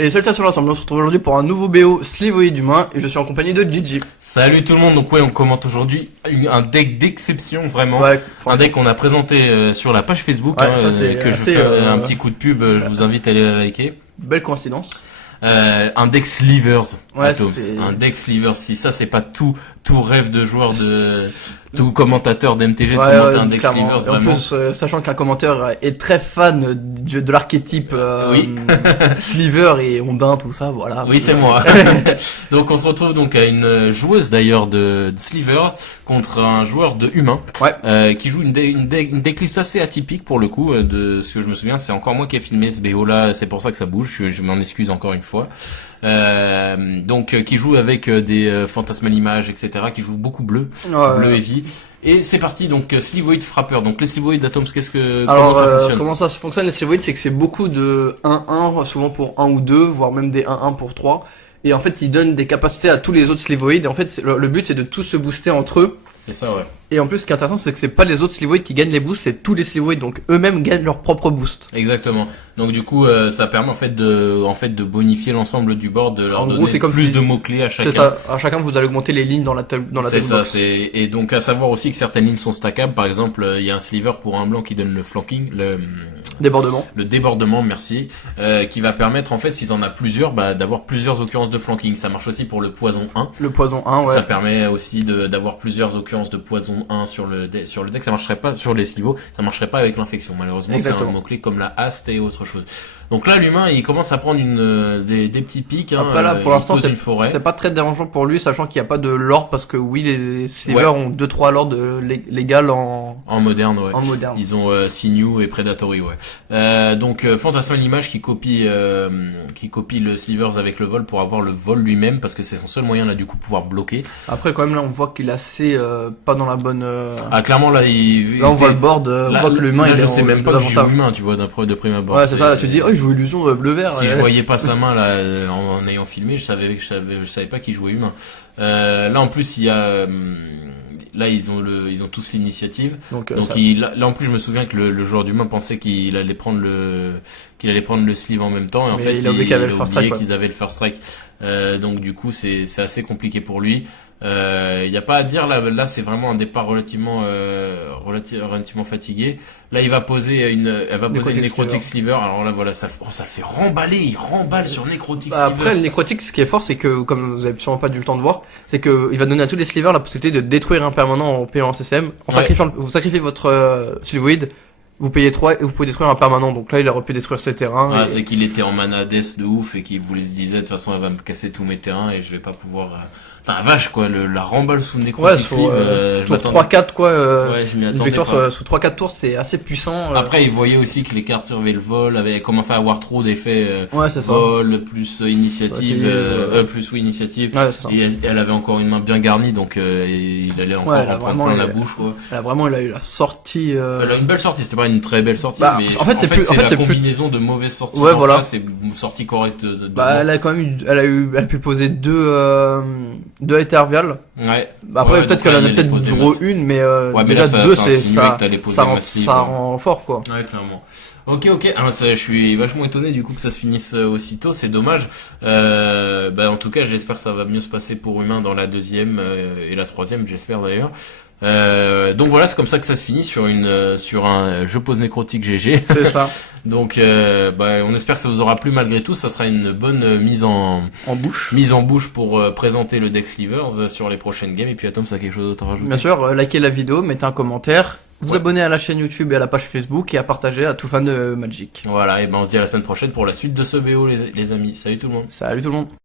Et salutations l'ensemble, on se retrouve aujourd'hui pour un nouveau BO Slivoid humain et je suis en compagnie de Gigi. Salut tout le monde, donc ouais on commente aujourd'hui un deck d'exception vraiment, Ouais, un deck qu'on a présenté sur la page Facebook, Ouais, ça, c'est que je assez, fais un petit coup de pub, je vous invite à aller la liker. Belle coïncidence. Un deck Slivers, Ouais, un deck Slivers, si ça c'est pas tout rêve de joueur tout commentateur d'MTG de commenter un deck Slivers, et en vraiment. plus, sachant qu'un commentateur est très fan de l'archétype Oui. Sliver et Ondin, tout ça, voilà. Oui, c'est moi. Donc on se retrouve donc à une joueuse d'ailleurs de Sliver contre un joueur de humain, Ouais. qui joue une decklist assez atypique pour le coup. De ce que je me souviens, c'est encore moi qui ai filmé ce BO là, c'est pour ça que ça bouge. Je m'en excuse encore une fois. Donc qui joue avec des fantasmes à l'image, etc. Qui joue beaucoup bleu, bleu heavy. Et c'est parti, donc Slivoid Frapper. Donc les Slivoid Atoms, comment ça fonctionne? Comment ça fonctionne les Slivoid, c'est que c'est beaucoup de 1-1, souvent pour 1 ou 2, voire même des 1-1 pour 3. Et en fait, ils donnent des capacités à tous les autres Slivoid. Et en fait, le but, c'est de tous se booster entre eux. C'est ça, ouais. Et en plus, ce qui est intéressant, c'est que c'est pas les autres Slivoid qui gagnent les boosts, c'est tous les Slivoid, donc eux-mêmes gagnent leur propre boost. Exactement. Donc du coup, ça permet en fait de bonifier l'ensemble du board, de leur En donner gros, c'est comme plus si- de mots clés à chacun. C'est ça. À chacun, vous allez augmenter les lignes dans la C'est table ça, box. et donc à savoir aussi que certaines lignes sont stackables. Par exemple, il y a un sliver pour un blanc qui donne le flanking, Débordement. le débordement, merci, qui va permettre en fait, si t'en as plusieurs, d'avoir plusieurs occurrences de flanking. Ça marche aussi pour le poison 1. Le poison 1, ouais. Ça permet aussi d'avoir plusieurs occurrences de poison 1 sur le deck. Ça marcherait pas sur les slivos, ça marcherait pas avec l'infection. Malheureusement, c'est un Exactement. mot-clé comme la haste et autre chose. Donc là, l'humain, il commence à prendre des petits pics. Hein, Après là, pour il l'instant, pose une forêt. c'est pas très dérangeant pour lui, sachant qu'il n'y a pas de lord, parce que oui, les Slivers ont 2-3 lords légales En moderne, ouais. en moderne. Ils ont Sinew et Predatory, ouais. Donc Fantasma l'image qui copie le Slivers avec le vol pour avoir le vol lui-même, parce que c'est son seul moyen là du coup de pouvoir bloquer. Après, quand même, là, on voit qu'il est assez pas dans la bonne. Ah clairement là Là, on voit le board, on voit que l'humain, là, il est je sais même pas que je joue avantage. humain, tu vois, de prime abord. Ouais, c'est ça. Là, tu te dis, oh, il joue illusion bleu-vert. Si je voyais pas sa main là en ayant filmé, je savais pas qu'il jouait humain. Là en plus il y a là ils ont tous l'initiative. Donc, Donc ça- là en plus je me souviens que le joueur d'humain pensait qu'il allait prendre le sleeve en même temps, et en Mais fait il a oublié qu'il y avait le a first oublié strike, qu'ils avaient le first strike. Donc du coup c'est assez compliqué pour lui. Y a pas à dire, là c'est vraiment un départ relativement fatigué. Là elle va poser une Necrotic Sliver. Alors là voilà, ça le fait remballer, il remballe sur Necrotic Sliver. Après, le nécrotique, ce qui est fort, c'est que, comme vous avez sûrement pas eu le temps de voir, c'est que il va donner à tous les Slivers la possibilité de détruire un permanent en payant en CCM. Vous sacrifiez votre Slivoid, vous payez 3 et vous pouvez détruire un permanent. Donc là, il aurait pu détruire ses terrains. Ah, et- c'est qu'il était en mana death de ouf et qu'il voulait se disait de toute façon elle va me casser tous mes terrains et je vais pas pouvoir. Putain, la vache quoi, la remballe sous le Ouais, Necrotic sur Sleeve. Je tour m'attendais- 3-4, quoi. Ouais, je m'y Une attendais victoire pas. sous 3-4 tours, c'est assez puissant. Après, il voyait aussi que les cartes avaient le vol, avaient commencé à avoir trop d'effets Ouais, c'est ça. vol, plus initiative, plus initiative. Ouais, c'est ça. Et elle avait encore une main bien garnie, donc il allait encore Ouais, en là, prendre vraiment, plein il la a- bouche, quoi. Il a eu la sortie. Elle a une belle sortie, c'était pas une très belle sortie, Bah, mais en fait, c'est plus- en fait, la c'est plus- combinaison de mauvaises sorties. Ouais, en voilà. face et une sortie correcte Bah, elle a quand même elle a pu poser deux Etervial. Ouais. Bah, après, Ouais, peut-être donc qu'elle là, en a il allait peut-être poser gros masse. une, mais, Ouais, mais déjà là, ça deux, insinue que t'allais poser massif, ça ouais. rend fort, quoi. Ouais, clairement. Ok. Alors, je suis vachement étonné du coup que ça se finisse aussitôt. C'est dommage. En tout cas, j'espère que ça va mieux se passer pour Humain dans la deuxième et la troisième, j'espère d'ailleurs. Donc voilà, c'est comme ça que ça se finit sur un je pose nécrotique GG. C'est ça. Donc on espère que ça vous aura plu malgré tout. Ça sera une bonne mise en bouche. pour présenter le deck Slivers sur les prochaines games. Et puis Atom, ça a quelque chose d'autre à rajouter? Bien sûr, likez la vidéo, mettez un commentaire, vous abonnez à la chaîne YouTube et à la page Facebook et à partager à tout fan de Magic. Voilà, et on se dit à la semaine prochaine pour la suite de ce BO les amis. Salut tout le monde. Salut tout le monde.